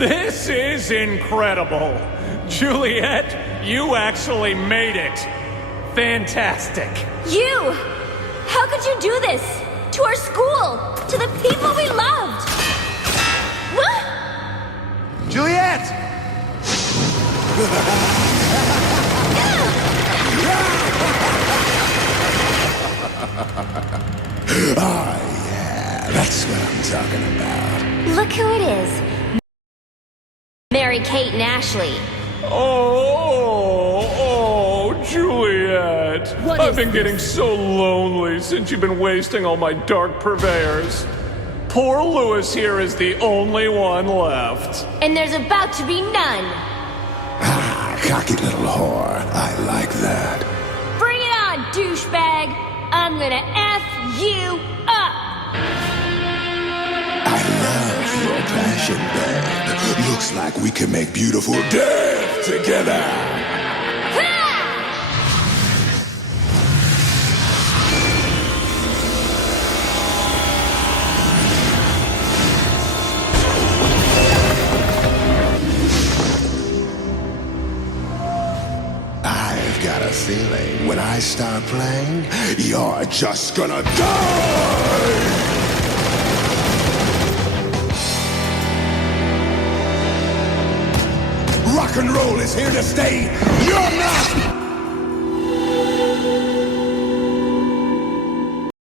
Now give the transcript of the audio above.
This is incredible. Juliet, you actually made it. Fantastic. You! How could you do this? To our school! To the people we loved! What? Juliet! Oh, yeah, that's what I'm talking about. Look who it is. Mary Kate and Ashley. Oh, Juliet. What I've is been getting this? so lonely since you've been wasting all my dark purveyors. Poor Louis here is the only one left. And there's about to be none. Ah, cocky little whore. I like that. Bring it on, douchebag. I'm gonna F you up. I love your passion, babe. Looks like we can make beautiful death together. I've got a feeling when I start playing, you're just gonna die! Rock and roll is here to stay. You're not!